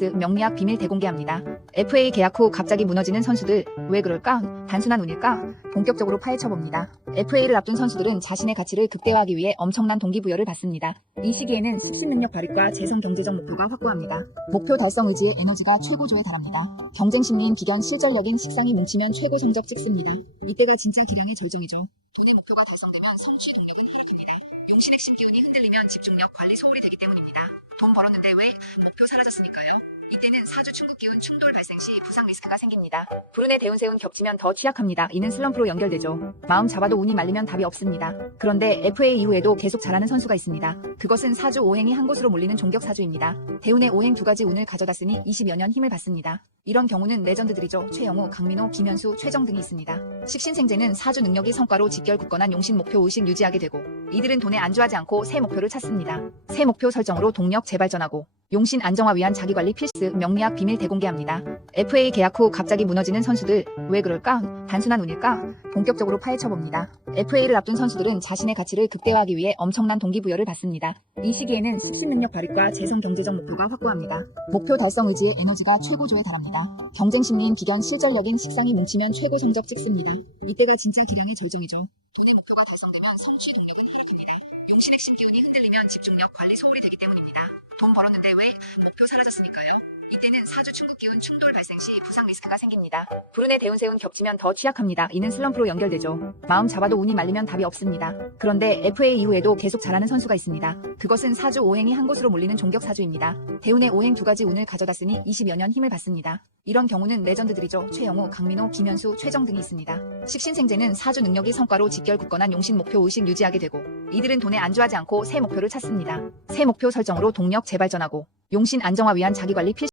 필스 명리학 비밀 대공개합니다. FA 계약 후 갑자기 무너지는 선수들 왜 그럴까? 단순한 운일까? 본격적으로 파헤쳐봅니다. FA를 앞둔 선수들은 자신의 가치를 극대화하기 위해 엄청난 동기부여를 받습니다. 이 시기에는 습신 능력 발휘과 재성 경제적 목표가 확고합니다. 목표 달성 의지의 에너지가 최고조에 달합니다. 경쟁 심리인 비견 실전력인 식상이 뭉치면 최고 성적 찍습니다. 이때가 진짜 기량의 절정이죠. 돈의 목표가 달성되면 성취 동력은 하락합니다. 용신 핵심 기운이 흔들리면 집중력 관리 소홀이 되기 때문입니다. 돈 벌었는데 왜 목표 사라졌으니까요. 이때는 사주 충국 기운 충돌 발생 시 부상 리스크가 생깁니다. 불운의 대운세운 겹치면 더 취약합니다. 이는 슬럼프로 연결되죠. 마음 잡아도 운이 말리면 답이 없습니다. 그런데 FA 이후에도 계속 잘하는 선수가 있습니다. 그것은 사주 오행이 한 곳으로 몰리는 종격 사주입니다. 대운의 오행 두 가지 운을 가져다 쓰니 20여 년 힘을 받습니다. 이런 경우는 레전드들이죠. 최영우, 강민호, 김현수, 최정 등이 있습니다. 식신생제는 사주 능력이 성과로 직결 굳건한 용신 목표 의식 유지하게 되고 이들은 돈에 안주하지 않고 새 목표를 찾습니다. 새 목표 설정으로 동력 재발전하고 용신 안정화 위한 자기관리 필수 명리학 비밀 대공개합니다. FA 계약 후 갑자기 무너지는 선수들 왜 그럴까? 단순한 운일까? 본격적으로 파헤쳐봅니다. FA를 앞둔 선수들은 자신의 가치를 극대화하기 위해 엄청난 동기부여를 받습니다. 이 시기에는 습신 능력 발휘과 재성 경제적 목표가 확고합니다. 목표 달성 의지의 에너지가 최고조에 달합니다. 경쟁 심리인 비견 실전력인 식상이 뭉치면 최고 성적 찍습니다. 이때가 진짜 기량의 절정이죠. 돈의 목표가 달성되면 성취 동력은 하락합니다. 용신 핵심 기운이 흔들리면 집중력 관리 소홀이 되기 때문입니다. 돈 벌었는데 왜 목표 사라졌으니까요. 이때는 사주 충국 기운 충돌 발생 시 부상 리스크가 생깁니다. 불운의 대운세운 겹치면 더 취약합니다. 이는 슬럼프로 연결되죠. 마음 잡아도 운이 말리면 답이 없습니다. 그런데 FA 이후에도 계속 잘하는 선수가 있습니다. 그것은 사주 오행이 한 곳으로 몰리는 종격 사주입니다. 대운의 오행 두 가지 운을 가져다 쓰니 20여 년 힘을 받습니다. 이런 경우는 레전드들이죠. 최영우, 강민호, 김현수, 최정 등이 있습니다. 식신생제는 사주 능력이 성과로 직결 굳건한 용신 목표 의식 유지하게 되고 이들은 돈에 안주하지 않고 새 목표를 찾습니다. 새 목표 설정으로 동력 재발전하고 용신 안정화 위한 자기관리 필수